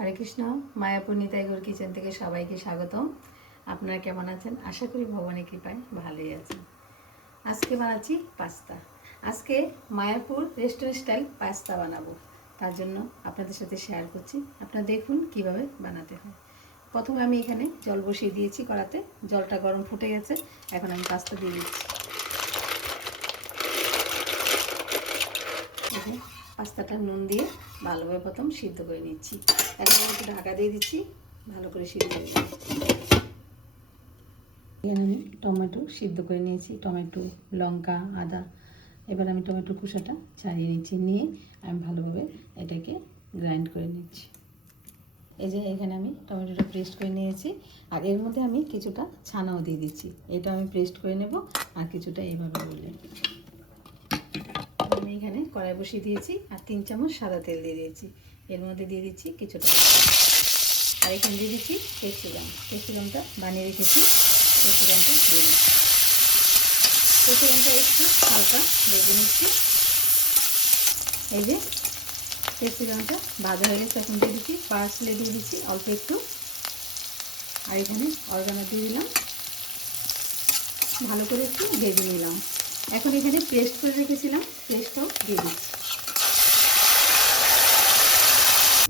হরে Krishna. Mayapur Nitai Gour kitchen থেকে সবাইকে স্বাগতম। আপনারা কেমন আছেন? আশা করি ভগবানের কৃপায় ভালোই আছেন। আজকে বানাচ্ছি পাস্তা। আজকে মায়াপুর রেস্টুরেন্ট স্টাইল পাস্তা বানাবো, তার জন্য আপনাদের সাথে শেয়ার করছি। আপনারা দেখুন কিভাবে বানাতে হয়। প্রথমে আমি এখানে জল বসিয়ে দিয়েছি কড়াতে, জলটা গরম ফুটে গেছে। এখন আমি পাস্তা দিয়ে দিচ্ছি। পাস্তাটা নুন দিয়ে ভালোভাবে প্রথম সিদ্ধ করে নিচ্ছি। এখন আমি একটু ঢাকা দিয়ে দিচ্ছি, ভালো করে সিদ্ধ করে নিচ্ছি। এখানে আমি টমেটো সিদ্ধ করে নিয়েছি, টমেটো, লঙ্কা, আদা। এবার আমি টমেটো খোসাটা ছাড়িয়ে নিচ্ছি, নিয়ে আমি ভালোভাবে এটাকে গ্রাইন্ড করে নিচ্ছি। এই যে এখানে আমি টমেটোটা পেস্ট করে নিয়েছি, আর এর মধ্যে আমি কিছুটা ছানাও দিয়ে দিচ্ছি। এটা আমি পেস্ট করে নেব, আর কিছুটা এইভাবে বললে আমি এখানে কড়াই বসিয়ে দিয়েছি, আর 3 চামচ সাদা তেল দিয়ে দিয়েছি। এর মধ্যে দিয়ে দিচ্ছি কিছুটা, আর এখানে দিয়ে দিচ্ছি ক্যাপসিকামটা বানিয়ে রেখেছি। ক্যাপসিকামটা দিয়ে দিচ্ছি। ক্যাপসিকামটা একটু হালকা ভেজে নিচ্ছি। এই যে ক্যাপসিকামটা ভাজা হয়ে গেছে, এখন দিয়ে দিচ্ছি পার্সলে, দিয়ে দিচ্ছি অল্প একটু, আর এখানে অরিগানো দিয়ে দিলাম। ভালো করে একটু ভেজে নিলাম। এখন এখানে পেস্ট করে রেখেছিলাম, পেস্টটাও দিয়ে দিচ্ছি।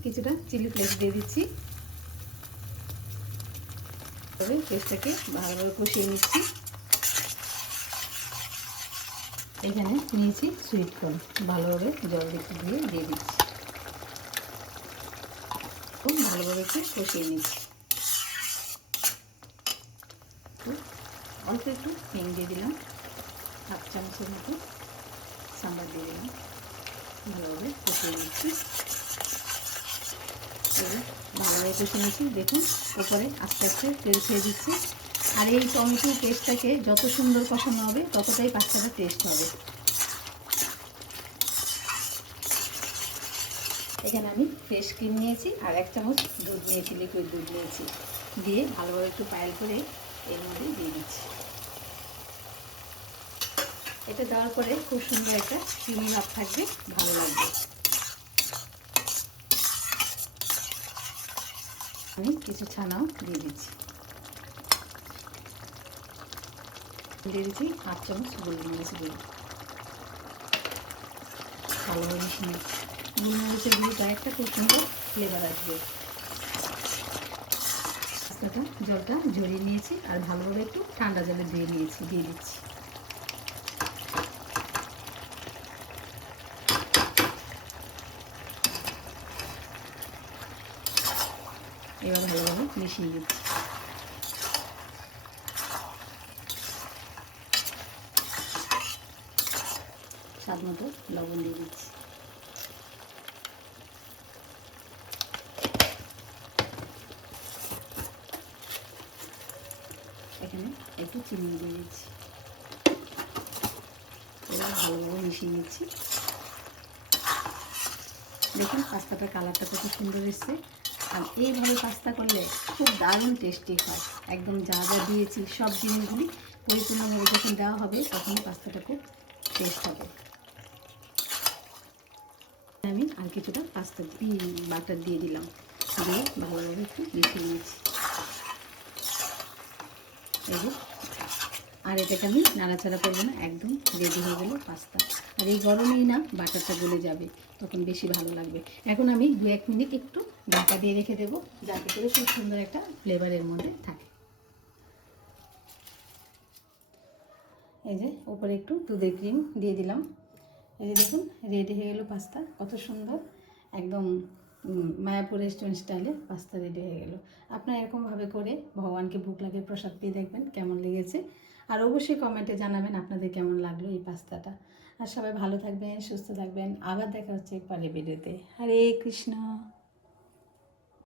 কিছুটা চিলি ফ্লেক্স দিয়ে দিচ্ছি। তবে পেস্টটাকে ভালোভাবে কষিয়ে নিচ্ছি। এখানে নিয়েছি সুইট কর্ন, ভালোভাবে জল দিয়ে দিচ্ছি। খুব ভালোভাবে একটু কষিয়ে নিচ্ছি। অল্প একটু হিং দিয়ে দিলাম, 1/2 চামচের মতো সাম্বার দিয়ে দিলাম। ভালোভাবে কষিয়ে নিচ্ছি। ভালোভাবে কষিয়ে নিচ্ছি। দেখুন উপরে আস্তে আস্তে তেল ছেড়ে দিচ্ছি। আর এই টমেটো পেস্টটাকে যত সুন্দর কষানো হবে ততটাই পাস্তাটা টেস্ট হবে। এখানে আমি ফ্রেশ ক্রিম নিয়েছি, আর 1 চামচ দুধ নিয়েছি, লিকুইড দুধ নিয়েছি। দিয়ে ভালোভাবে একটু পায়েল করে এর মধ্যে দিয়ে দিচ্ছি। এটা দেওয়ার পরে খুব সুন্দর একটা ক্রিমি ভাব থাকবে, ভালো লাগবে। আমি কিছু ছানাও দিয়ে দিচ্ছি। দিয়ে দিচ্ছি 1/2 চামচ গোলমরিচ গুঁড়ো। ভালোভাবে মিশিয়ে নিচ্ছি। গোলমরিচের গুঁড়োটা একটা খুব সুন্দর ফ্লেভার আসবে। পাস্তাটা জলটা ঝরিয়ে নিয়েছি, আর ভালোভাবে একটু ঠান্ডা জলে দিয়ে দিচ্ছি। এবার ভালোভাবে মিশিয়ে দিচ্ছি। স্বাদ মতো লবণ দিয়ে দিচ্ছি। এখানে একটু চিনি দিয়ে দিচ্ছি। এবার ভালোভাবে মিশিয়ে নিচ্ছি। দেখুন পাস্তাটার কালারটা কত সুন্দর এসছে। আর এইভাবে পাস্তা করলে খুব দারুণ টেস্টি হয়। একদম যা যা দিয়েছি সব জিনিসগুলি পরিপূর্ণভাবে যখন দেওয়া হবে তখন পাস্তাটা খুব টেস্ট হবে। আমি আর কিছুটা পাস্তা বাটার দিয়ে দিলাম, দিয়ে ভালোভাবে একটু মিশিয়ে নিচ্ছি। এই যে, আর এটাকে আমি নাড়াচাড়া করবো না, একদম রেডি হয়ে গেল পাস্তা। আর এই গরমেই না বাটারটা গলে যাবে, তখন বেশি ভালো লাগবে। এখন আমি 2-1 মিনিট একটু ঢাকা দিয়ে রেখে দেবো, যাতে করে খুব সুন্দর একটা ফ্লেভারের মধ্যে থাকে। এই যে উপরে একটু দুধের ক্রিম দিয়ে দিলাম। এই যে দেখুন রেডি হয়ে গেল পাস্তা, কত সুন্দর একদম মায়াপুর রেস্টুরেন্ট স্টাইলে পাস্তা রেডি হয়ে গেল। আপনারা এরকমভাবে করে ভগবানকে ভোগ লাগিয়ে প্রসাদ পেয়ে দেখবেন কেমন লেগেছে। আর অবশ্যই কমেন্টে জানাবেন আপনাদের কেমন লাগলো এই পাস্তাটা। আর সবাই ভালো থাকবেন, সুস্থ থাকবেন। আবার দেখা হচ্ছে পরের ভিডিওতে। হরে কৃষ্ণ।